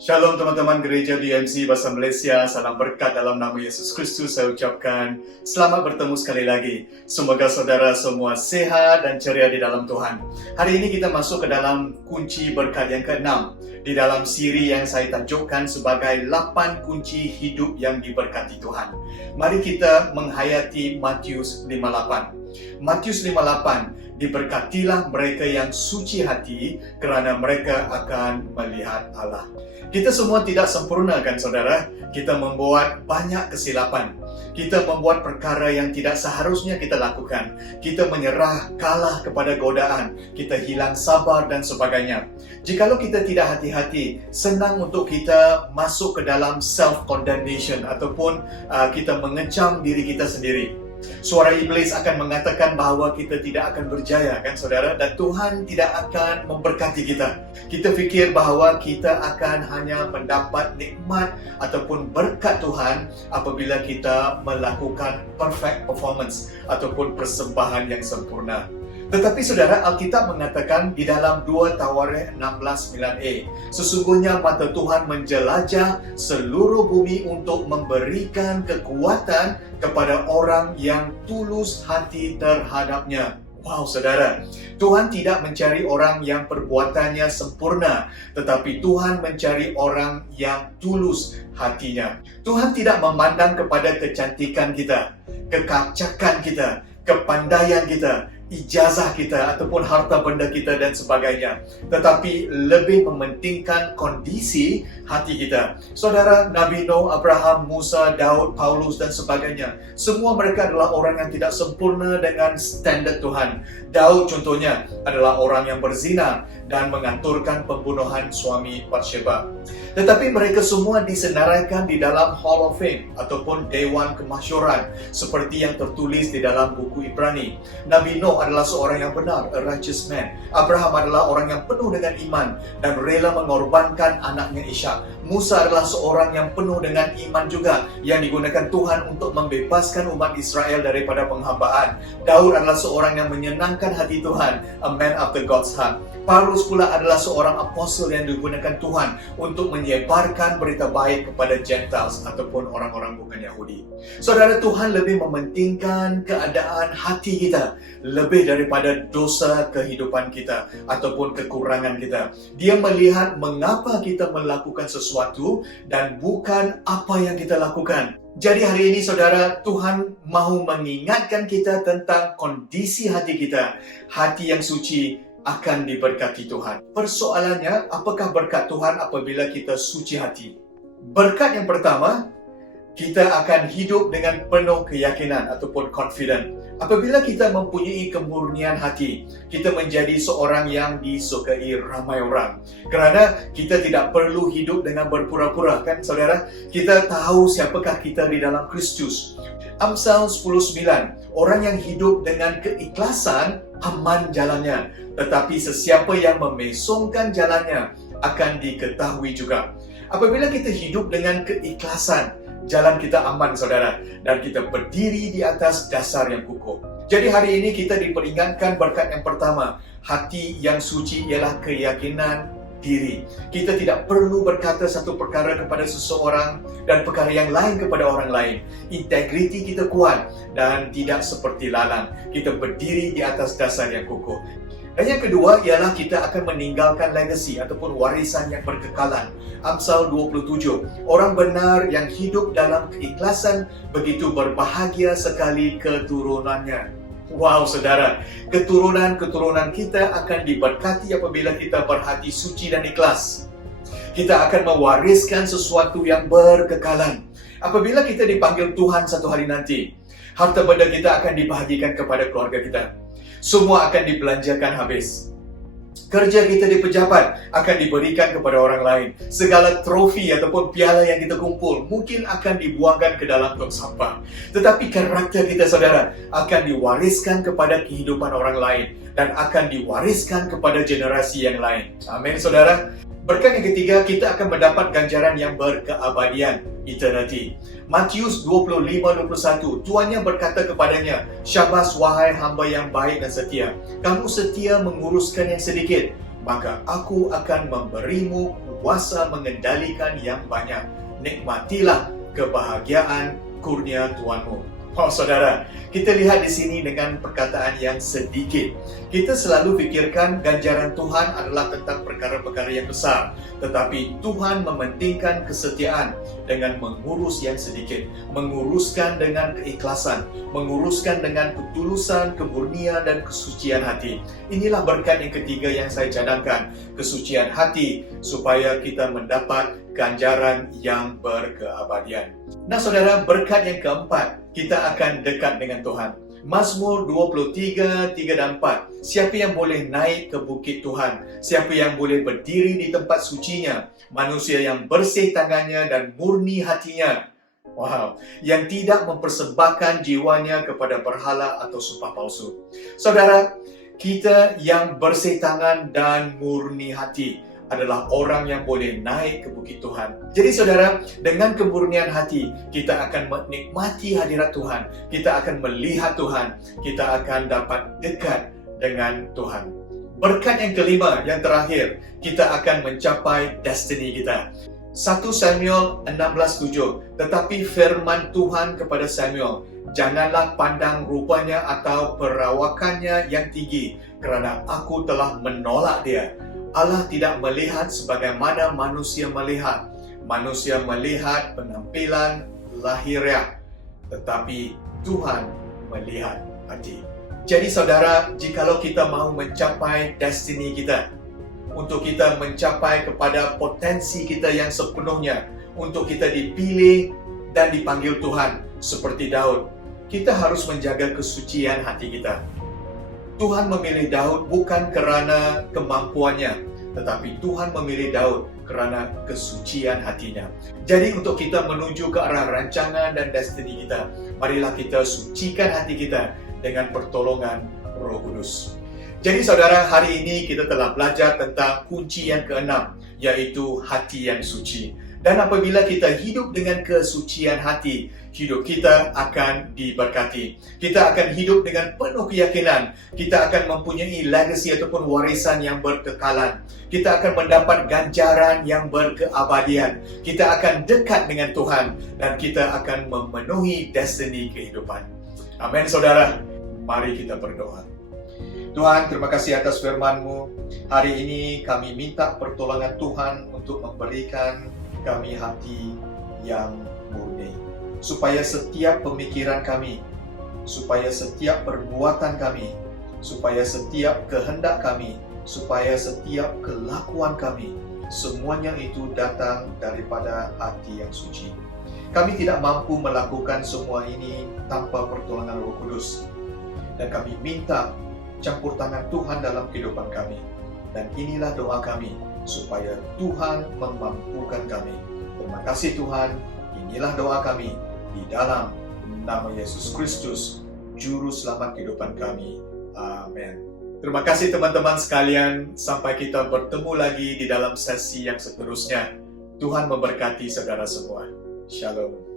Shalom teman-teman gereja DMC Bahasa Malaysia, salam berkat dalam nama Yesus Kristus saya ucapkan. Selamat bertemu sekali lagi. Semoga saudara semua sehat dan ceria di dalam Tuhan. Hari ini kita masuk ke dalam kunci berkat yang ke-6 di dalam siri yang saya tajukkan sebagai 8 kunci hidup yang diberkati Tuhan. Mari kita menghayati Matius 5:8. Matius 5:8, diberkatilah mereka yang suci hati kerana mereka akan melihat Allah. Kita semua tidak sempurna kan saudara? Kita membuat banyak kesilapan. Kita membuat perkara yang tidak seharusnya kita lakukan. Kita menyerah, kalah kepada godaan. Kita hilang sabar dan sebagainya. Jikalau kita tidak hati-hati, senang untuk kita masuk ke dalam self-condemnation ataupun kita mengecam diri kita sendiri. Suara iblis akan mengatakan bahawa kita tidak akan berjaya kan saudara, dan Tuhan tidak akan memberkati kita. Kita fikir bahawa kita akan hanya mendapat nikmat ataupun berkat Tuhan apabila kita melakukan perfect performance ataupun persembahan yang sempurna. Tetapi saudara, Alkitab mengatakan di dalam 2 Tawarikh 16:9a, sesungguhnya mata Tuhan menjelajah seluruh bumi untuk memberikan kekuatan kepada orang yang tulus hati terhadapnya. Wow saudara, Tuhan tidak mencari orang yang perbuatannya sempurna, tetapi Tuhan mencari orang yang tulus hatinya. Tuhan tidak memandang kepada kecantikan kita, kekacakan kita, kepandaian kita, ijazah kita ataupun harta benda kita dan sebagainya, tetapi lebih mementingkan kondisi hati kita. Saudara, Nabi Nuh, Abraham, Musa, Daud, Paulus dan sebagainya, semua mereka adalah orang yang tidak sempurna dengan standard Tuhan. Daud contohnya adalah orang yang berzina dan mengaturkan pembunuhan suami Batsheba. Tetapi mereka semua disenaraikan di dalam Hall of Fame ataupun Dewan Kemasyuran seperti yang tertulis di dalam buku Ibrani. Nabi Nuh adalah seorang yang benar, a righteous man. Abraham adalah orang yang penuh dengan iman dan rela mengorbankan anaknya Ishak. Musa adalah seorang yang penuh dengan iman juga, yang digunakan Tuhan untuk membebaskan umat Israel daripada penghambaan. Daud adalah seorang yang menyenangkan hati Tuhan, a man after God's heart. Paulus pula adalah seorang apostle yang digunakan Tuhan untuk menyebarkan berita baik kepada Gentiles ataupun orang-orang bukan Yahudi. Saudara, Tuhan lebih mementingkan keadaan hati kita lebih daripada dosa kehidupan kita ataupun kekurangan kita. Dia melihat mengapa kita melakukan sesuatu dan bukan apa yang kita lakukan. Jadi hari ini saudara, Tuhan mahu mengingatkan kita tentang kondisi hati kita. Hati yang suci akan diberkati Tuhan. Persoalannya, apakah berkat Tuhan apabila kita suci hati? Berkat yang pertama, kita akan hidup dengan penuh keyakinan ataupun confident. Apabila kita mempunyai kemurnian hati, kita menjadi seorang yang disukai ramai orang. Kerana kita tidak perlu hidup dengan berpura-pura, kan saudara? Kita tahu siapakah kita di dalam Kristus. Amsal 10:9, orang yang hidup dengan keikhlasan aman jalannya, tetapi sesiapa yang memesongkan jalannya akan diketahui juga. Apabila kita hidup dengan keikhlasan, jalan kita aman saudara, dan kita berdiri di atas dasar yang kukuh. Jadi hari ini kita diperingatkan berkat yang pertama, hati yang suci ialah keyakinan diri. Kita tidak perlu berkata satu perkara kepada seseorang dan perkara yang lain kepada orang lain. Integriti kita kuat dan tidak seperti lalang. Kita berdiri di atas dasar yang kukuh. Dan yang kedua ialah kita akan meninggalkan legacy ataupun warisan yang berkekalan. Amsal 27, orang benar yang hidup dalam keikhlasan begitu berbahagia sekali keturunannya. Wow saudara, keturunan-keturunan kita akan diberkati apabila kita berhati suci dan ikhlas. Kita akan mewariskan sesuatu yang berkekalan. Apabila kita dipanggil Tuhan satu hari nanti, harta benda kita akan dibahagikan kepada keluarga kita. Semua akan dibelanjakan habis. Kerja kita di pejabat akan diberikan kepada orang lain. Segala trofi ataupun piala yang kita kumpul mungkin akan dibuangkan ke dalam tong sampah. Tetapi karakter kita saudara akan diwariskan kepada kehidupan orang lain dan akan diwariskan kepada generasi yang lain. Amin saudara. Berkat yang ketiga, kita akan mendapat ganjaran yang berkeabadian, eternity. Matius 25:21, tuannya berkata kepadanya, "Syabas wahai hamba yang baik dan setia. Kamu setia menguruskan yang sedikit. maka aku akan memberimu kuasa mengendalikan yang banyak. Nikmatilah kebahagiaan kurnia Tuhanmu. Oh saudara, kita lihat di sini dengan perkataan yang sedikit. Kita selalu pikirkan ganjaran Tuhan adalah tentang perkara-perkara yang besar. Tetapi Tuhan mementingkan kesetiaan dengan mengurus yang sedikit. Menguruskan dengan keikhlasan. Menguruskan dengan ketulusan, kemurnian, dan kesucian hati. Inilah berkat yang ketiga yang saya cadangkan. Kesucian hati, supaya kita mendapat ganjaran yang berkeabadian. Nah saudara, berkat yang keempat, kita akan dekat dengan Tuhan. Mazmur 23, 3 dan 4. Siapa yang boleh naik ke bukit Tuhan? Siapa yang boleh berdiri di tempat sucinya? Manusia yang bersih tangannya dan murni hatinya. Wow, yang tidak mempersembahkan jiwanya kepada berhala atau sumpah palsu. Saudara, kita yang bersih tangan dan murni hati adalah orang yang boleh naik ke bukit Tuhan. Jadi saudara, dengan kemurnian hati, kita akan menikmati hadirat Tuhan. Kita akan melihat Tuhan. Kita akan dapat dekat dengan Tuhan. Berkat yang kelima, yang terakhir, kita akan mencapai destiny kita. 1 Samuel 16:7. Tetapi firman Tuhan kepada Samuel, janganlah pandang rupanya atau perawakannya yang tinggi, kerana aku telah menolak dia. Allah tidak melihat sebagaimana manusia melihat. Manusia melihat penampilan lahiriah, tetapi Tuhan melihat hati. Jadi saudara, jikalau kita mau mencapai destiny kita, untuk kita mencapai kepada potensi kita yang sepenuhnya, untuk kita dipilih dan dipanggil Tuhan seperti Daud, kita harus menjaga kesucian hati kita. Tuhan memilih Daud bukan kerana kemampuannya, tetapi Tuhan memilih Daud kerana kesucian hatinya. Jadi untuk kita menuju ke arah rancangan dan destiny kita, marilah kita sucikan hati kita dengan pertolongan Roh Kudus. Jadi saudara, hari ini kita telah belajar tentang kunci yang keenam, yaitu hati yang suci. Dan apabila kita hidup dengan kesucian hati, hidup kita akan diberkati. Kita akan hidup dengan penuh keyakinan. Kita akan mempunyai legacy ataupun warisan yang berkekalan. Kita akan mendapat ganjaran yang berkeabadian. Kita akan dekat dengan Tuhan dan kita akan memenuhi destiny kehidupan. Amin saudara. Mari kita berdoa. Tuhan, terima kasih atas firman-Mu. Hari ini kami minta pertolongan Tuhan untuk memberikan kami hati yang murni, supaya setiap pemikiran kami, supaya setiap perbuatan kami, supaya setiap kehendak kami, supaya setiap kelakuan kami, semuanya itu datang daripada hati yang suci. Kami tidak mampu melakukan semua ini tanpa pertolongan Roh Kudus, dan kami minta campur tangan Tuhan dalam kehidupan kami. Dan inilah doa kami, supaya Tuhan memampukan kami. Terima kasih Tuhan, inilah doa kami di dalam nama Yesus Kristus, Juru Selamat kehidupan kami. Amin. Terima kasih teman-teman sekalian, sampai kita bertemu lagi di dalam sesi yang seterusnya. Tuhan memberkati saudara semua. Shalom.